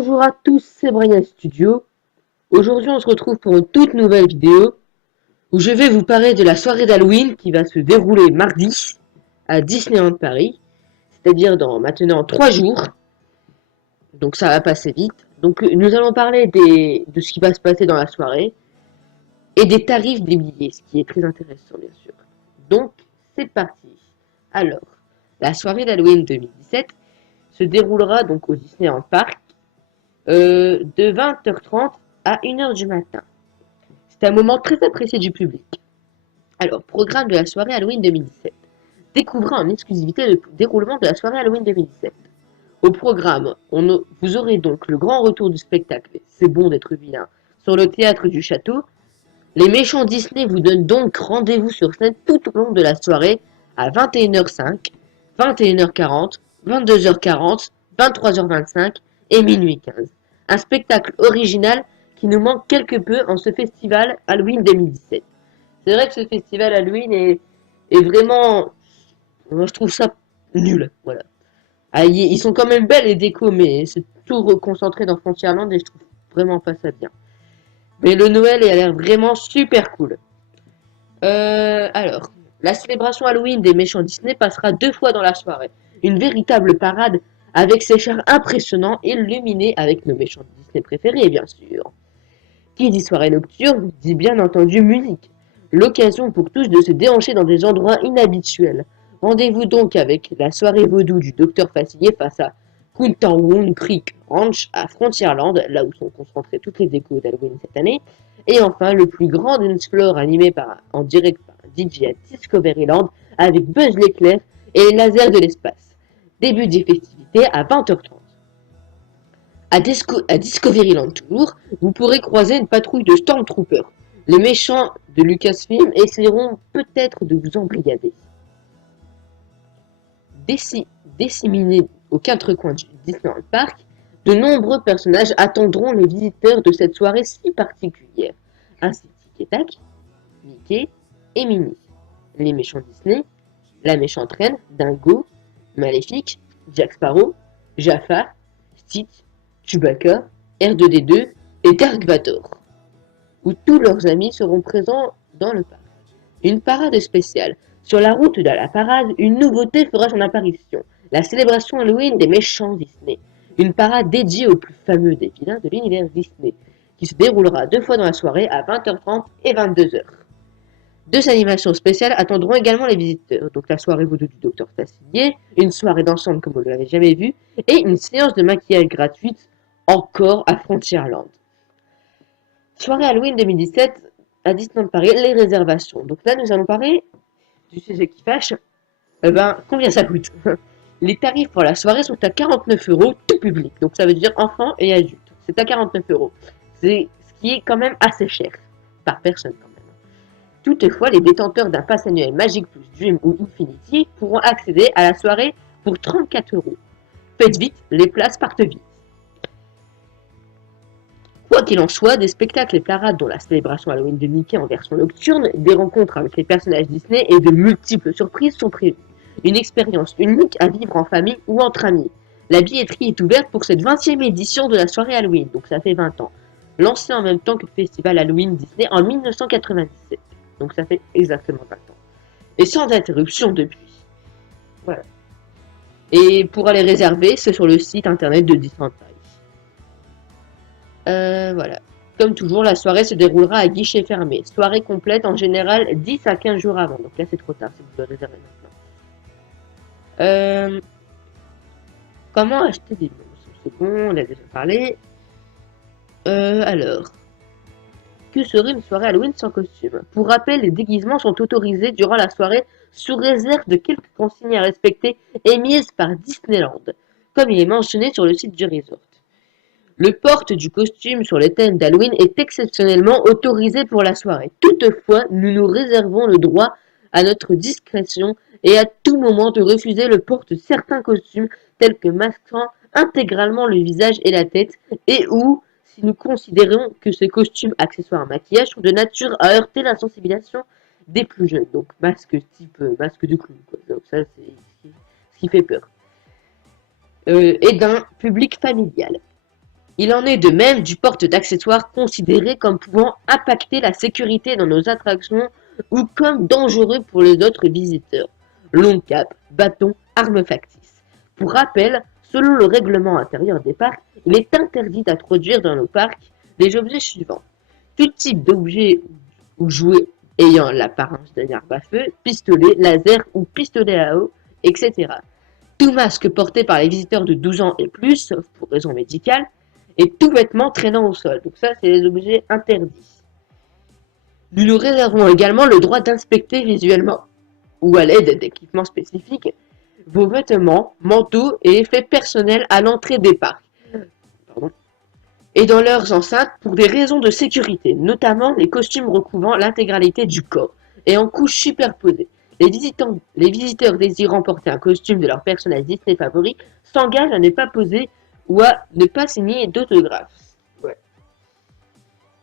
Bonjour à tous, c'est Brian Studio. Aujourd'hui, on se retrouve pour une toute nouvelle vidéo où je vais vous parler de la soirée d'Halloween qui va se dérouler mardi à Disneyland Paris, c'est-à-dire dans maintenant 3 jours. Donc ça va passer vite. Donc nous allons parler de ce qui va se passer dans la soirée et des tarifs des billets, ce qui est très intéressant bien sûr. Donc c'est parti. Alors, la soirée d'Halloween 2017 se déroulera donc au Disneyland Park de 20h30 à 1h du matin. C'est un moment très apprécié du public. Alors, programme de la soirée Halloween 2017. Découvrez en exclusivité le déroulement de la soirée Halloween 2017. Au programme, vous aurez donc le grand retour du spectacle C'est bon d'être vilain sur le théâtre du château. Les méchants Disney vous donnent donc rendez-vous sur scène tout au long de la soirée à 21h05, 21h40, 22h40, 23h25 et minuit 15. Un spectacle original qui nous manque quelque peu en ce festival Halloween 2017. C'est vrai que ce festival Halloween est vraiment... Moi je trouve ça nul, voilà. Ah, ils sont quand même belles les décos, mais c'est tout reconcentré dans Frontierland et je trouve vraiment pas ça bien. Mais le Noël a l'air vraiment super cool. Alors, la célébration Halloween des méchants Disney passera 2 fois dans la soirée. Une véritable parade avec ses chars impressionnants illuminés avec nos méchants Disney préférés, bien sûr. Qui dit soirée nocturne dit bien entendu musique. L'occasion pour tous de se déhancher dans des endroits inhabituels. Rendez-vous donc avec la soirée vaudou du Docteur Facilier face à Kuntanwoon Creek Ranch à Frontierland, là où sont concentrées toutes les décos d'Halloween cette année. Et enfin, le plus grand dance floor animé en direct par un DJ à Discoveryland avec Buzz l'éclair et les lasers de l'espace. Début des festivités à 20h30. À Discoveryland toujours, vous pourrez croiser une patrouille de Stormtroopers. Les méchants de Lucasfilm essaieront peut-être de vous embrigader. Disséminés aux 4 coins du Disneyland Park, de nombreux personnages attendront les visiteurs de cette soirée si particulière, ainsi que Tic et Tac, Mickey et Minnie, les méchants Disney, la méchante reine, Dingo, Maléfique, Jack Sparrow, Jafar, Stitch, Chewbacca, R2D2 et Dark Vador, où tous leurs amis seront présents dans le parc. Une parade spéciale. Sur la route de la parade, une nouveauté fera son apparition. La célébration Halloween des méchants Disney. Une parade dédiée aux plus fameux des vilains de l'univers Disney, qui se déroulera 2 fois dans la soirée à 20h30 et 22h. 2 animations spéciales attendront également les visiteurs, donc la soirée vaudou du Docteur Facilier, une soirée d'ensemble comme vous ne l'avez jamais vu, et une séance de maquillage gratuite encore à Frontierland. Soirée Halloween 2017 à Disneyland Paris, les réservations. Donc là, nous allons parler du sujet qui fâche. Combien ça coûte? Les tarifs pour la soirée sont à 49 € tout public. Donc ça veut dire enfants et adultes. C'est à 49 €. C'est ce qui est quand même assez cher par personne quand même. Toutefois, les détenteurs d'un pass annuel Magic Plus, Dream ou Infinity pourront accéder à la soirée pour 34 €. Faites vite, les places partent vite. Quoi qu'il en soit, des spectacles et parades dont la célébration Halloween de Mickey en version nocturne, des rencontres avec les personnages Disney et de multiples surprises sont prévues. Une expérience unique à vivre en famille ou entre amis. La billetterie est ouverte pour cette 20e édition de la soirée Halloween, donc ça fait 20 ans. Lancée en même temps que le festival Halloween Disney en 1997. Donc ça fait exactement 20 ans. Et sans interruption depuis. Voilà. Et pour aller réserver, c'est sur le site internet de Disneyland Paris. Voilà. Comme toujours, la soirée se déroulera à guichet fermé. Soirée complète en général 10 à 15 jours avant. Donc là, c'est trop tard si vous voulez réserver maintenant. Comment acheter des bons? C'est bon, on a déjà parlé. Alors, que serait une soirée Halloween sans costume? Pour rappel, les déguisements sont autorisés durant la soirée sous réserve de quelques consignes à respecter émises par Disneyland, comme il est mentionné sur le site du resort. Le port du costume sur les thèmes d'Halloween est exceptionnellement autorisé pour la soirée. Toutefois, nous nous réservons le droit à notre discrétion et à tout moment de refuser le port de certains costumes tels que masquant intégralement le visage et la tête et ou si nous considérons que ces costumes, accessoires, maquillage sont de nature à heurter la sensibilisation des plus jeunes. Donc masque type masque de clown, quoi. Donc ça c'est ce qui fait peur. Et d'un public familial. Il en est de même du porte d'accessoires considérés comme pouvant impacter la sécurité dans nos attractions ou comme dangereux pour les autres visiteurs. Long cap, bâton, arme factice. Pour rappel, selon le règlement intérieur des parcs, il est interdit d'introduire dans nos parcs les objets suivants. Tout type d'objet ou jouet ayant l'apparence d'une arme à feu, pistolet, laser ou pistolet à eau, etc. Tout masque porté par les visiteurs de 12 ans et plus, sauf pour raison médicale, et tout vêtement traînant au sol. Donc ça, c'est les objets interdits. Nous nous réservons également le droit d'inspecter visuellement, ou à l'aide d'équipements spécifiques, vos vêtements, manteaux et effets personnels à l'entrée des parcs. Pardon. Et dans leurs enceintes pour des raisons de sécurité, notamment les costumes recouvrant l'intégralité du corps et en couches superposées. Les visiteurs désirant porter un costume de leur personnage Disney favori s'engagent à ne pas poser ou à ne pas signer d'autographe. Ouais.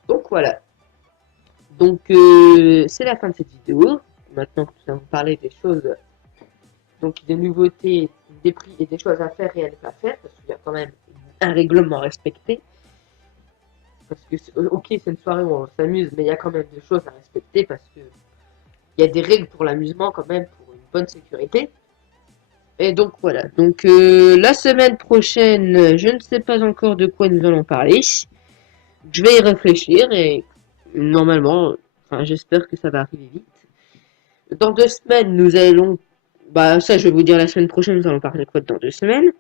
Donc voilà. Donc c'est la fin de cette vidéo. Maintenant que nous avons parlé des choses, donc des nouveautés, des prix et des choses à faire et à ne pas faire, parce qu'il y a quand même un règlement à respecter. Parce que, ok, c'est une soirée où on s'amuse, mais il y a quand même des choses à respecter parce que il y a des règles pour l'amusement quand même, pour une bonne sécurité. Et donc voilà. Donc la semaine prochaine, je ne sais pas encore de quoi nous allons parler. Je vais y réfléchir et normalement, enfin j'espère que ça va arriver vite. Dans 2 semaines, nous allons, bah ça je vais vous dire la semaine prochaine, nous allons parler quoi dans 2 semaines.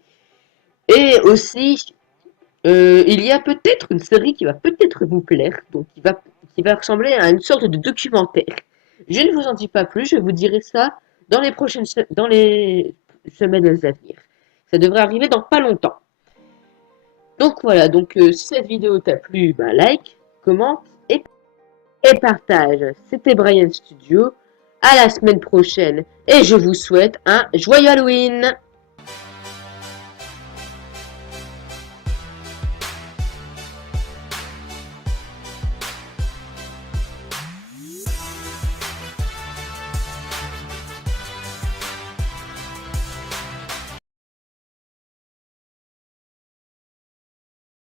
Et aussi, il y a peut-être une série qui va peut-être vous plaire, donc qui va ressembler à une sorte de documentaire. Je ne vous en dis pas plus, je vous dirai ça dans dans les semaines à venir. Ça devrait arriver dans pas longtemps. Donc voilà, donc si cette vidéo t'a plu, bah like, commente et partage. C'était Brian Studio. À la semaine prochaine et je vous souhaite un joyeux Halloween!